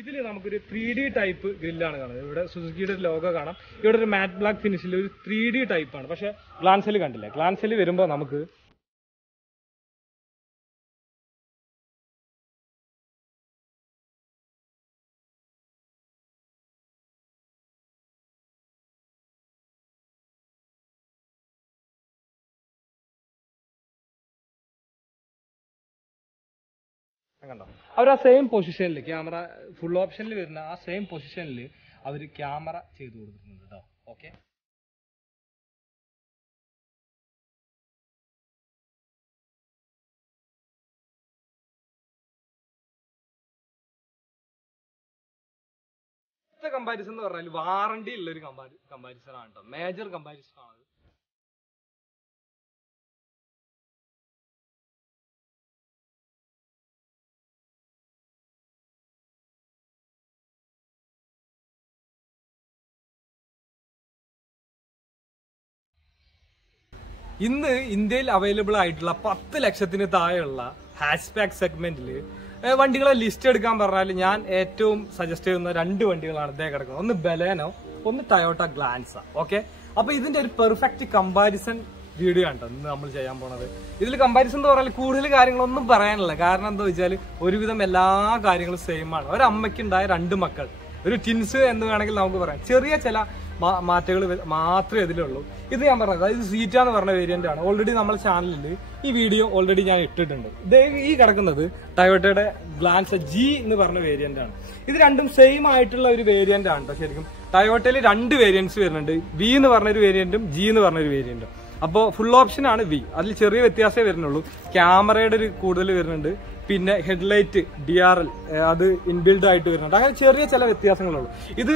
ഇതിൽ നമുക്കൊരു 3D type ഗ്രില്ലാണ് കാണുന്നത്. ഇവിടെ സുസുക്കിയുടെ ഒരു ലോഗോ കാണാം. ഇവിടെ ഒരു മാറ്റ് ബ്ലാക്ക് ഫിനിഷിൽ ഒരു 3D ടൈപ്പാണ്. പക്ഷേ ഗ്ലാൻസിൽ കണ്ടില്ല. ഗ്ലാൻസിൽ വരുമ്പോൾ നമുക്ക് കണ്ടോ, അവർ ആ സെയിം പൊസിഷനിൽ ക്യാമറ ഫുൾ ഓപ്ഷനിൽ വരുന്ന ആ സെയിം പൊസിഷനിൽ അവർ ക്യാമറ ചെയ്തു കൊടുത്തിട്ടുണ്ട് കേട്ടോ. ഓക്കെ, കമ്പാരിസൺ എന്ന് പറഞ്ഞാൽ വാറണ്ടി ഉള്ള ഒരു കമ്പാരിസൺ ആണ് കേട്ടോ. മേജർ കമ്പാരിസൺ ആണ്. ഇന്ന് ഇന്ത്യയിൽ അവൈലബിൾ ആയിട്ടുള്ള 10 ലക്ഷത്തിന് താഴെയുള്ള ഹാച്ച് ബാക്ക് സെഗ്മെന്റിൽ വണ്ടികളെ ലിസ്റ്റ് എടുക്കാൻ പറഞ്ഞാൽ ഞാൻ ഏറ്റവും സജസ്റ്റ് ചെയ്യുന്ന 2 വണ്ടികളാണ് ഇതേ കിടക്കുന്നത്. ഒന്ന് ബലേനോ, ഒന്ന് ടൊയോട്ട ഗ്ലാൻസ. ഓക്കെ, അപ്പൊ ഇതിന്റെ ഒരു പെർഫെക്റ്റ് കമ്പാരിസൺ വീഡിയോ ആണ് ഇന്ന് നമ്മൾ ചെയ്യാൻ പോണത്. ഇതിൽ കമ്പാരിസൺ എന്ന് പറഞ്ഞാൽ കൂടുതൽ കാര്യങ്ങളൊന്നും പറയാനില്ല. കാരണം എന്താ വെച്ചാൽ ഒരുവിധം എല്ലാ കാര്യങ്ങളും സെയിം ആണ്. ഒരമ്മയ്ക്കുണ്ടായ 2 മക്കൾ, ഒരു ടിൻസ് എന്ന് വേണമെങ്കിൽ നമുക്ക് പറയാം. ചെറിയ ചില മാറ്റങ്ങൾ മാത്രമേ ഇതിലുള്ളൂ. ഇത് ഞാൻ പറഞ്ഞത് ഇത് സീറ്റ എന്ന് പറഞ്ഞ വേരിയന്റ് ആണ്. ഓൾറെഡി നമ്മുടെ ചാനലിൽ ഈ വീഡിയോ ഓൾറെഡി ഞാൻ ഇട്ടിട്ടുണ്ട്. ഈ കിടക്കുന്നത് ടൊയോട്ടയുടെ ഗ്ലാൻസ ജി എന്ന് പറഞ്ഞ വേരിയന്റ് ആണ്. ഇത് രണ്ടും സെയിം ആയിട്ടുള്ള ഒരു വേരിയന്റ് ആണ്. ശരിക്കും ടൊയോട്ടയിൽ 2 വേരിയന്റ്സ് വരുന്നുണ്ട്. വി എന്ന് പറഞ്ഞൊരു വേരിയന്റും ജി എന്ന് പറഞ്ഞൊരു വേരിയന്റും. അപ്പോൾ ഫുൾ ഓപ്ഷൻ ആണ് വി. അതിൽ ചെറിയ വ്യത്യാസമേ വരുന്നുള്ളൂ. ക്യാമറയുടെ ഒരു കൂടുതൽ വരുന്നുണ്ട്. പിന്നെ ഹെഡ്ലൈറ്റ് DRL അത് ഇൻബിൽഡ് ആയിട്ട് വരുന്നുണ്ട്. അങ്ങനെ ചെറിയ ചില വ്യത്യാസങ്ങളുള്ളൂ. ഇത്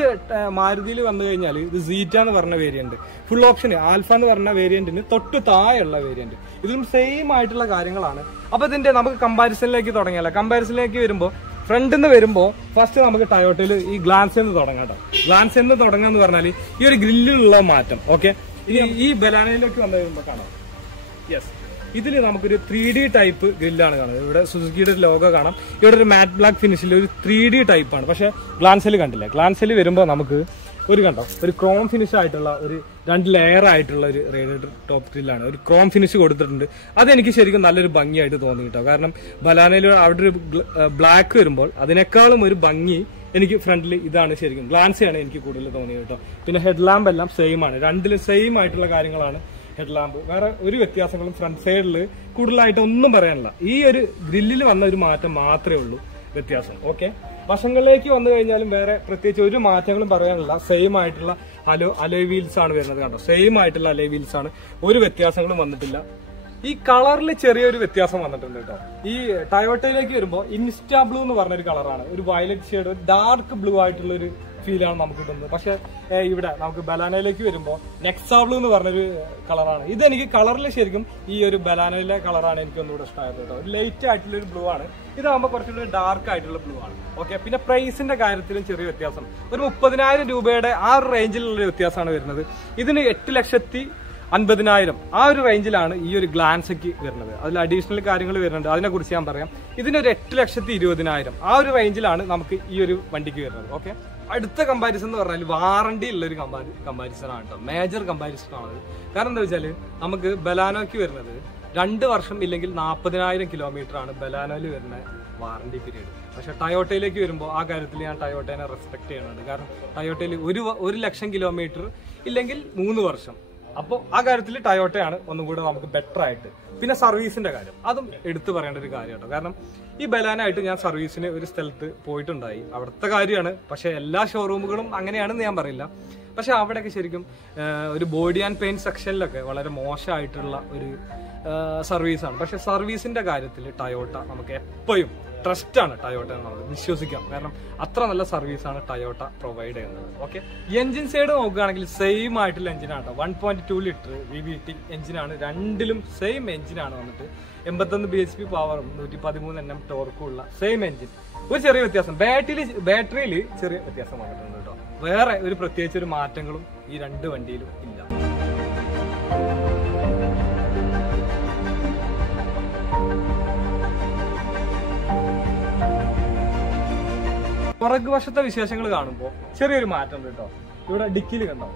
മാരുതിയിൽ വന്നു കഴിഞ്ഞാൽ ഇത് സീറ്റ എന്ന് പറഞ്ഞ വേരിയന്റ്, ഫുൾ ഓപ്ഷന് ആൽഫ എന്ന് പറഞ്ഞ വേരിയന്റിന് തൊട്ട് താഴെയുള്ള വേരിയന്റ്. ഇതിലും സെയിം ആയിട്ടുള്ള കാര്യങ്ങളാണ്. അപ്പൊ ഇതിന്റെ നമുക്ക് കമ്പാരിസണിലേക്ക് തുടങ്ങിയല്ല. കമ്പാരിസണിലേക്ക് വരുമ്പോൾ ഫ്രണ്ടിൽ നിന്ന് വരുമ്പോൾ ഫസ്റ്റ് നമുക്ക് ടൊയോട്ടയിൽ ഈ ഗ്ലാൻസ് എന്ന് തുടങ്ങാം കേട്ടോ. ഗ്ലാൻസ് എന്ന് തുടങ്ങാന്ന് പറഞ്ഞാൽ ഈ ഒരു ഗ്രില്ലിലുള്ള മാറ്റം. ഓക്കെ, ഇനി ഈ ബലാനയിലേക്ക് വന്നു കഴിയുമ്പോൾ കാണാം. യെസ്, ഇതിൽ നമുക്കൊരു 3D ടൈപ്പ് ഗ്രില്ലാണ് കാണുന്നത്. ഇവിടെ സുസുക്കിയുടെ ഒരു ലോഗോ കാണാം. ഇവിടെ ഒരു മാറ്റ് ബ്ലാക്ക് ഫിനിഷിൽ ഒരു 3D ടൈപ്പാണ്. പക്ഷേ ഗ്ലാൻസിൽ കണ്ടില്ല. ഗ്ലാൻസിൽ വരുമ്പോൾ നമുക്ക് ഒരു ക്രോം ഫിനിഷ് ആയിട്ടുള്ള ഒരു 2 ലെയർ ആയിട്ടുള്ള ഒരു റേഡിയേറ്റർ ടോപ്പ് ഗ്രില്ലാണ്. ഒരു ക്രോം ഫിനിഷ് കൊടുത്തിട്ടുണ്ട്. അതെനിക്ക് ശരിക്കും നല്ലൊരു ഭംഗിയായിട്ട് തോന്നി കേട്ടോ. കാരണം ബലാനയിൽ അവിടെ ഒരു ബ്ലാക്ക് വരുമ്പോൾ അതിനേക്കാളും ഒരു ഭംഗി എനിക്ക് ഫ്രണ്ടിൽ ഇതാണ്. ശരിക്കും ഗ്ലാൻസയാണ് എനിക്ക് കൂടുതൽ തോന്നിയത് കേട്ടോ. പിന്നെ ഹെഡ് ലാമ്പ് എല്ലാം സെയിം ആണ്. 2 സെയിം ആയിട്ടുള്ള കാര്യങ്ങളാണ്. ഹെഡ് ലാമ്പ് വേറെ ഒരു വ്യത്യാസങ്ങളും ഫ്രണ്ട് സൈഡിൽ കൂടുതലായിട്ട് ഒന്നും പറയാനില്ല. ഈ ഒരു ഗ്രില്ലിൽ വന്ന ഒരു മാറ്റം മാത്രമേ ഉള്ളൂ വ്യത്യാസം. ഓക്കെ, വശങ്ങളിലേക്ക് വന്നു കഴിഞ്ഞാലും വേറെ പ്രത്യേകിച്ച് ഒരു മാറ്റങ്ങളും പറയാനില്ല. സെയിം ആയിട്ടുള്ള അലോയ് വീൽസ് ആണ് വരുന്നത് കേട്ടോ. സെയിം ആയിട്ടുള്ള അലോയ് വീൽസ് ആണ്. ഒരു വ്യത്യാസങ്ങളും വന്നിട്ടില്ല. ഈ കളറിൽ ചെറിയൊരു വ്യത്യാസം വന്നിട്ടുണ്ട് കേട്ടോ. ഈ ടൊയോട്ടയിലേക്ക് വരുമ്പോൾ ഇൻസ്റ്റാ ബ്ലൂ എന്ന് പറഞ്ഞൊരു കളറാണ്. ഒരു വയലറ്റ് ഷെയ്ഡ്, ഒരു ഡാർക്ക് ബ്ലൂ ആയിട്ടുള്ള ഒരു ഫീലാണ് നമുക്ക് കിട്ടുന്നത്. പക്ഷെ ഇവിടെ നമുക്ക് ബലാനയിലേക്ക് വരുമ്പോൾ നെക്സാ ബ്ലൂ എന്ന് പറഞ്ഞൊരു കളറാണ്. ഇതെനിക്ക് കളറിൽ ശരിക്കും ഈ ഒരു ബലാനയിലെ കളറാണ് എനിക്ക് ഒന്നുകൂടെ ഇഷ്ടമായത് കേട്ടോ. ഒരു ലൈറ്റ് ആയിട്ടുള്ള ഒരു ബ്ലൂ ആണ്. ഇതാകുമ്പോൾ കുറച്ചുകൂടി ഡാർക്ക് ആയിട്ടുള്ള ബ്ലൂ ആണ്. ഓക്കെ, പിന്നെ പ്രൈസിന്റെ കാര്യത്തിലും ചെറിയ വ്യത്യാസം. ഒരു 30,000 രൂപയുടെ ആ ഒരു റേഞ്ചിലുള്ള വ്യത്യാസമാണ് വരുന്നത്. ഇതിന് 8,50,000 ആ ഒരു റേഞ്ചിലാണ് ഈ ഒരു ഗ്ലാൻസയ്ക്ക് വരുന്നത്. അതിൽ അഡീഷണൽ കാര്യങ്ങൾ വരുന്നുണ്ട്, അതിനെക്കുറിച്ച് ഞാൻ പറയാം. ഇതിനൊരു 8,20,000 ആ ഒരു റേഞ്ചിലാണ് നമുക്ക് ഈ ഒരു വണ്ടിക്ക് വരുന്നത്. ഓക്കെ, അടുത്ത കമ്പാരിസൺ എന്ന് പറഞ്ഞാൽ വാറണ്ടി ഉള്ളൊരു കമ്പാരിസൺ ആണ് കേട്ടോ. മേജർ കമ്പാരിസൺ ആണ്. കാരണം എന്താ വെച്ചാൽ നമുക്ക് ബലാനോയ്ക്ക് വരുന്നത് 2 വർഷം ഇല്ലെങ്കിൽ 40,000 കിലോമീറ്റർ ആണ് ബലാനോയിൽ വരുന്ന വാറണ്ടി പീരീഡ്. പക്ഷെ ടൊയോട്ടയിലേക്ക് വരുമ്പോൾ ആ കാര്യത്തിൽ ഞാൻ ടൊയോട്ടേനെ റെസ്പെക്ട് ചെയ്യുന്നുണ്ട്. കാരണം ടൊയോട്ടയിൽ 1,00,000 കിലോമീറ്റർ ഇല്ലെങ്കിൽ 3 വർഷം. അപ്പോൾ ആ കാര്യത്തിൽ ടൊയോട്ടയാണ് ഒന്നും കൂടെ നമുക്ക് ബെറ്റർ ആയിട്ട്. പിന്നെ സർവീസിന്റെ കാര്യം അതും എടുത്തു പറയേണ്ട ഒരു കാര്യം കേട്ടോ. കാരണം ഈ ബലാനായിട്ട് ഞാൻ സർവീസിന് ഒരു സ്ഥലത്ത് പോയിട്ടുണ്ടായി. അവിടുത്തെ കാര്യമാണ്. പക്ഷെ എല്ലാ ഷോറൂമുകളും അങ്ങനെയാണെന്ന് ഞാൻ പറയില്ല. പക്ഷെ അവിടെയൊക്കെ ശരിക്കും ഒരു ബോഡി ആൻഡ് പെയിന്റ് സെക്ഷനിലൊക്കെ വളരെ മോശമായിട്ടുള്ള ഒരു സർവീസാണ്. പക്ഷെ സർവീസിന്റെ കാര്യത്തിൽ ടൊയോട്ട നമുക്ക് എപ്പോഴും ട്രസ്റ്റ് ആണ്. ടൊയോട്ട എന്നുള്ളത് വിശ്വസിക്കാം. കാരണം അത്ര നല്ല സർവീസാണ് ടൊയോട്ട പ്രൊവൈഡ് ചെയ്യുന്നത്. ഓക്കെ, എഞ്ചിൻ സൈഡ് നോക്കുകയാണെങ്കിൽ സെയിം ആയിട്ടുള്ള എഞ്ചിനാണ്. 1.2 ലിറ്റർ VVT എഞ്ചിനാണ്. രണ്ടിലും സെയിം എഞ്ചിനാണ് വന്നിട്ട്. 81 bhp പവറും 113 Nm ടോർക്കും ഉള്ള സെയിം എഞ്ചിൻ. ഒരു ചെറിയ വ്യത്യാസം ബാറ്ററിയിൽ ചെറിയ വ്യത്യാസം വന്നിട്ടുണ്ട് കേട്ടോ. വേറെ ഒരു പ്രത്യേകിച്ച് ഒരു മാറ്റങ്ങളും ഈ 2 വണ്ടിയിലും ഇല്ല. പുറകു വശത്തെ വിശേഷങ്ങൾ കാണുമ്പോൾ ചെറിയൊരു മാറ്റം ഉണ്ട് കേട്ടോ. ഇവിടെ ഡിക്കിയിൽ കണ്ടോ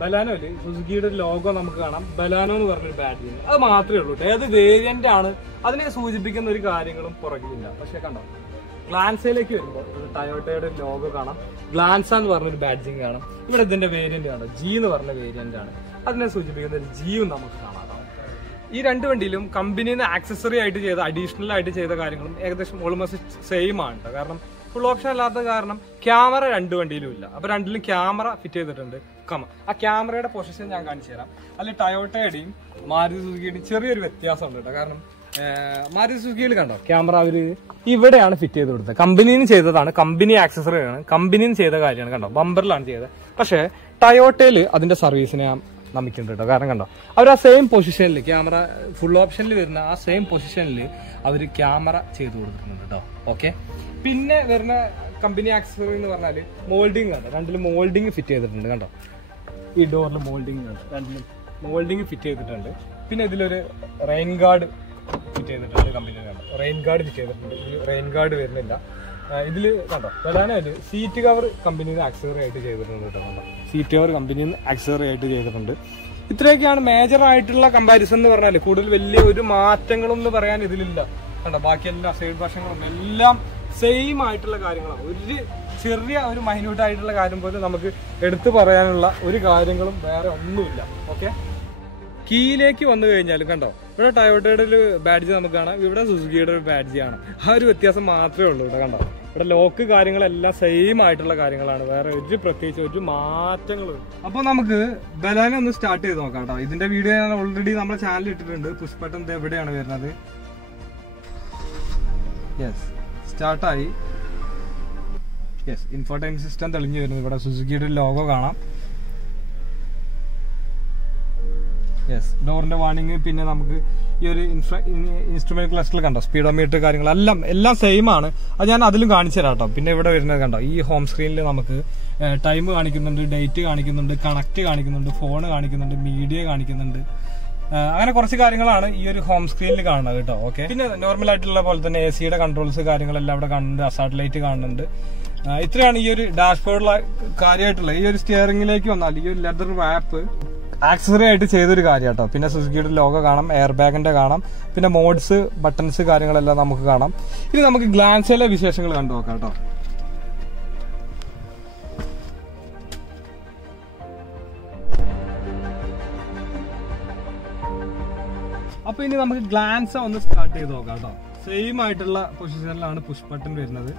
ബലാനോയില് സുസുക്കിയുടെ ലോഗോ നമുക്ക് കാണാം. ബലാനോ എന്ന് പറഞ്ഞൊരു ബാഡ്ജ്, അത് മാത്രമേ ഉള്ളൂ. ഏത് വേരിയന്റ് ആണ് അതിനെ സൂചിപ്പിക്കുന്ന ഒരു കാര്യങ്ങളും പുറകിലില്ല. പക്ഷെ കണ്ടോ ഗ്ലാൻസയിലേക്ക് വരുമ്പോൾ ടയോട്ടയുടെ ലോഗോ കാണാം. ഗ്ലാൻസ എന്ന് പറഞ്ഞൊരു ബാഡ്ജിങ് കാണാം. ഇവിടെ ഇതിന്റെ വേരിയന്റ് കാണാം, ജി എന്ന് പറഞ്ഞ വേരിയന്റ് ആണ്. അതിനെ സൂചിപ്പിക്കുന്ന ഒരു ജിയും നമുക്ക് കാണാം. ഈ രണ്ട് വണ്ടിയിലും കമ്പനിയിൽ നിന്ന് ആക്സസറി ആയിട്ട് ചെയ്ത അഡീഷണൽ ആയിട്ട് ചെയ്ത കാര്യങ്ങളും ഏകദേശം ഓൾമോസ്റ്റ് സെയിം ആണ്. കാരണം ഫുൾ ഓപ്ഷൻ അല്ലാത്ത കാരണം ക്യാമറ രണ്ട് വണ്ടിയിലും ഇല്ല. അപ്പൊ രണ്ടിലും ക്യാമറ ഫിറ്റ് ചെയ്തിട്ടുണ്ട്. ആ ക്യാമറയുടെ പൊസിഷൻ ഞാൻ കാണിച്ചു തരാം. അതിൽ ടയോട്ടയുടെയും മാരുതി സുസുക്കിയുടെയും ചെറിയൊരു വ്യത്യാസം ഉണ്ട് കേട്ടോ. കാരണം മാരുതി സുസുക്കിയിൽ കണ്ടോ ക്യാമറ അവര് ഇവിടെയാണ് ഫിറ്റ് ചെയ്ത് കൊടുത്തത്. കമ്പനിയിൽ നിന്ന് ചെയ്തതാണ്, കമ്പനി ആക്സസറി ആണ്, കമ്പനിയിൽ നിന്ന് ചെയ്ത കാര്യമാണ്. കണ്ടോ ബമ്പറിലാണ് ചെയ്തത്. പക്ഷെ ടയോട്ടയില് അതിന്റെ സർവീസിനെ നമിക്കുന്നുണ്ട് കേട്ടോ. കാരണം കണ്ടോ അവർ ആ സെയിം പൊസിഷനിൽ ക്യാമറ ഫുൾ ഓപ്ഷനിൽ വരുന്ന ആ സെയിം പൊസിഷനിൽ അവർ ക്യാമറ ചെയ്ത് കൊടുത്തിട്ടുണ്ട് കേട്ടോ. ഓക്കെ, പിന്നെ വരുന്ന കമ്പനി ആക്സസറി എന്ന് പറഞ്ഞാല് മോൾഡിംഗ് ആണ്. രണ്ടിലും മോൾഡിംഗ് ഫിറ്റ് ചെയ്തിട്ടുണ്ട് കണ്ടോ. ഈ ഡോറിൽ മോൾഡിംഗ് ഉണ്ട്, രണ്ടിലും മോൾഡിംഗ് ഫിറ്റ് ചെയ്തിട്ടുണ്ട്. പിന്നെ ഇതിലൊരു റെയിൻ ഗാർഡ് ഫിറ്റ് ചെയ്തിട്ടുണ്ട്. കമ്പനി കണ്ടോ റെയിൻ ഗാർഡ് ഫിറ്റ് ചെയ്തിട്ടുണ്ട്. റെയിൻ ഗാർഡ് വരുന്നില്ല ഇതില് കണ്ടോ. ബലാനോയില് സീറ്റ് കവർ കമ്പനിയിൽ നിന്ന് ആക്സസറി ആയിട്ട് ചെയ്തിട്ടുണ്ട് കേട്ടോ. കണ്ടോ സീറ്റ് കവർ കമ്പനിയിൽ നിന്ന് ആക്സസറി ആയിട്ട് ചെയ്തിട്ടുണ്ട്. ഇത്രയൊക്കെയാണ് മേജർ ആയിട്ടുള്ള കമ്പാരിസൺ എന്ന് പറഞ്ഞാൽ. കൂടുതൽ വലിയ ഒരു മാറ്റങ്ങളൊന്നും പറയാൻ ഇതിലില്ല കണ്ടോ. ബാക്കി എല്ലാ സൈഡ് വശങ്ങളും എല്ലാം സെയിം ആയിട്ടുള്ള കാര്യങ്ങളാണ്. ഒരു ചെറിയ ഒരു മൈന്യൂട്ട് ആയിട്ടുള്ള കാര്യം പോലും നമുക്ക് എടുത്തു പറയാനുള്ള ഒരു കാര്യങ്ങളും വേറെ ഒന്നുമില്ല. ഓക്കെ, കീയിലേക്ക് വന്നു കഴിഞ്ഞാൽ കണ്ടോ ഇവിടെ ടയോട്ടയുടെ ഒരു ബാഡ്ജ് നമുക്ക് കാണാം, ഇവിടെ സുസുക്കിയുടെ ഒരു ബാഡ്ജ് ആണ്. ആ ഒരു വ്യത്യാസം മാത്രമേ ഉള്ളൂ ഇവിടെ കണ്ടോ. ഇവിടെ ലോക്ക് കാര്യങ്ങളെല്ലാം സെയിം ആയിട്ടുള്ള കാര്യങ്ങളാണ്, വേറെ ഒരു പ്രത്യേകിച്ച് ഒരു മാറ്റങ്ങളും. അപ്പൊ നമുക്ക് ബലാന ഒന്ന് സ്റ്റാർട്ട് ചെയ്ത് നോക്കാം കേട്ടോ. ഇതിന്റെ വീഡിയോ ഞാൻ ഓൾറെഡി നമ്മുടെ ചാനലിൽ ഇട്ടിട്ടുണ്ട്. പുഷ് ബട്ടൺ എവിടെയാണ് വരുന്നത്. യെസ്, സ്റ്റാർട്ടായി. യെസ്, ഇൻഫോർടൈൻമെന്റ് സിസ്റ്റം തെളിഞ്ഞു വരുന്നത്. ഇവിടെ സുസുക്കിയുടെ ലോഗോ കാണാം. യെസ്, ഡോറിന്റെ വാർണിംഗ്. പിന്നെ നമുക്ക് ഈ ഒരു ഇൻസ്ട്രുമെന്റ് ക്ലസ്റ്ററിൽ കണ്ടോ സ്പീഡോമീറ്റർ കാര്യങ്ങളെല്ലാം എല്ലാം സെയിം ആണ്. അത് ഞാൻ അതിലും കാണിച്ചു തരാം കേട്ടോ. പിന്നെ ഇവിടെ വരുന്നത് കണ്ടോ ഈ ഹോം സ്ക്രീനിൽ നമുക്ക് ടൈം കാണിക്കുന്നുണ്ട്, ഡേറ്റ് കാണിക്കുന്നുണ്ട്, കണക്ട് കാണിക്കുന്നുണ്ട്, ഫോൺ കാണിക്കുന്നുണ്ട്, മീഡിയ കാണിക്കുന്നുണ്ട്. അങ്ങനെ കുറച്ച് കാര്യങ്ങളാണ് ഈ ഒരു ഹോം സ്ക്രീനിൽ കാണുന്നത് കേട്ടോ. ഓക്കെ, പിന്നെ നോർമൽ ആയിട്ടുള്ള പോലെ തന്നെ എ സിയുടെ കൺട്രോൾസ് കാര്യങ്ങളെല്ലാം ഇവിടെ കാണുന്നുണ്ട്, അസാർട്ട് ലൈറ്റ് കാണുന്നുണ്ട്. ഇത്രയാണ് ഈ ഒരു ഡാഷ്ബോർഡിലെ കാര്യമായിട്ടുള്ള. ഈ ഒരു സ്റ്റിയറിംഗിലേക്ക് വന്നാൽ ഈ ഒരു ലെതർ വാപ്പ് ആക്സസറി ആയിട്ട് ചെയ്തൊരു കാര്യം കേട്ടോ. പിന്നെ സുസുക്കിയുടെ ലോഗോ കാണാം, എയർ ബാഗിന്റെ കാണാം, പിന്നെ മോഡ്സ് ബട്ടൺസ് കാര്യങ്ങളെല്ലാം നമുക്ക് കാണാം. ഇനി നമുക്ക് ഗ്ലാൻസിലെ വിശേഷങ്ങൾ കണ്ടു നോക്കാം കേട്ടോ. അപ്പൊ ഇനി നമുക്ക് ഗ്ലാൻസ് ഒന്ന് സ്റ്റാർട്ട് ചെയ്ത് നോക്കാം കേട്ടോ. സെയിം ആയിട്ടുള്ള പൊസിഷനിലാണ് പുഷ് ബട്ടൺ വരുന്നത്.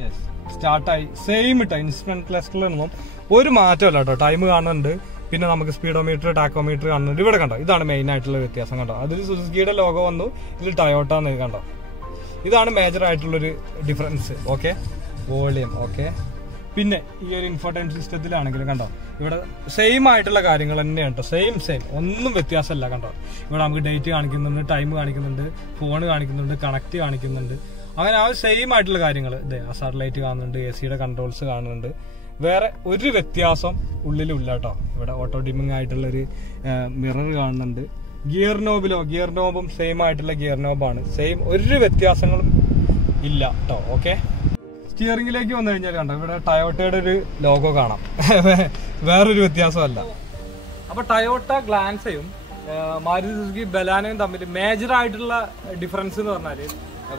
യെസ്, സ്റ്റാർട്ടായി. സെയിം ടൈം ഇൻസ്ട്രുമെന്റ് ക്ലസ്റ്ററിലൊന്നും ഒരു മാറ്റമല്ല കേട്ടോ. ടൈം കാണുന്നുണ്ട്, പിന്നെ നമുക്ക് സ്പീഡോമീറ്റർ ടാക്കോമീറ്റർ കാണുന്നുണ്ട്. ഇവിടെ കണ്ടോ ഇതാണ് മെയിൻ ആയിട്ടുള്ള വ്യത്യാസം കണ്ടോ. അതിൽ സുസുക്കിയുടെ ലോഗോ വന്നു, ഇതിൽ ടയോട്ട എന്ന് കണ്ടോ. ഇതാണ് മേജർ ആയിട്ടുള്ളൊരു ഡിഫറൻസ്. Okay, volume. ഓക്കെ, പിന്നെ ഈ ഒരു ഇൻഫോർടൈൻമെന്റ് സിസ്റ്റത്തിലാണെങ്കിലും കണ്ടോ ഇവിടെ സെയിം ആയിട്ടുള്ള കാര്യങ്ങൾ തന്നെയാണ് കേട്ടോ. സെയിം ഒന്നും വ്യത്യാസമല്ല കണ്ടോ. ഇവിടെ നമുക്ക് ഡേറ്റ് കാണിക്കുന്നുണ്ട്, ടൈം കാണിക്കുന്നുണ്ട്, ഫോൺ കാണിക്കുന്നുണ്ട്, കണക്ട് കാണിക്കുന്നുണ്ട്. അങ്ങനെ ആ സെയിം ആയിട്ടുള്ള കാര്യങ്ങൾ. ഇതേ അസാർട്ട് ലൈറ്റ് കാണുന്നുണ്ട്, എ സിയുടെ കൺട്രോൾസ് കാണുന്നുണ്ട്. വേറെ ഒരു വ്യത്യാസം ഉള്ളിലില്ല കേട്ടോ. ഇവിടെ ഓട്ടോ ഡിമ്മിങ് ആയിട്ടുള്ളൊരു മിറർ കാണുന്നുണ്ട്. ഗിയർ നോബും സെയിം ആയിട്ടുള്ള ഗിയർ നോബാണ്. സെയിം, ഒരു വ്യത്യാസങ്ങളും ഇല്ല കേട്ടോ. ഓക്കെ, സ്റ്റിയറിംഗിലേക്ക് വന്നു കഴിഞ്ഞാൽ കണ്ടോ ഇവിടെ ടയോട്ടയുടെ ഒരു ലോഗോ കാണാം. വേറൊരു വ്യത്യാസമല്ല. അപ്പൊ ടയോട്ട ഗ്ലാൻസയും മാരുതി സുസുക്കി ബലാനയും തമ്മിൽ മേജർ ആയിട്ടുള്ള ഡിഫറൻസ് എന്ന് പറഞ്ഞാല്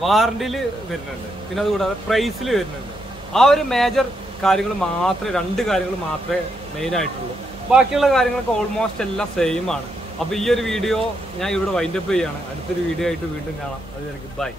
വാറണ്ടിയില് വരുന്നുണ്ട്, പിന്നെ അതുകൂടാതെ പ്രൈസിൽ വരുന്നുണ്ട്. ആ ഒരു മേജർ കാര്യങ്ങൾ മാത്രമേ, രണ്ട് കാര്യങ്ങൾ മാത്രമേ മെയിൻ ആയിട്ടുള്ളൂ. ബാക്കിയുള്ള കാര്യങ്ങളൊക്കെ ഓൾമോസ്റ്റ് എല്ലാം സെയിം ആണ്. അപ്പൊ ഈ ഒരു വീഡിയോ ഞാൻ ഇവിടെ വൈൻഡപ്പ് ചെയ്യാണ്. അടുത്തൊരു വീഡിയോ ആയിട്ട് വീണ്ടും കാണാം. അത് എനിക്ക് ബൈ.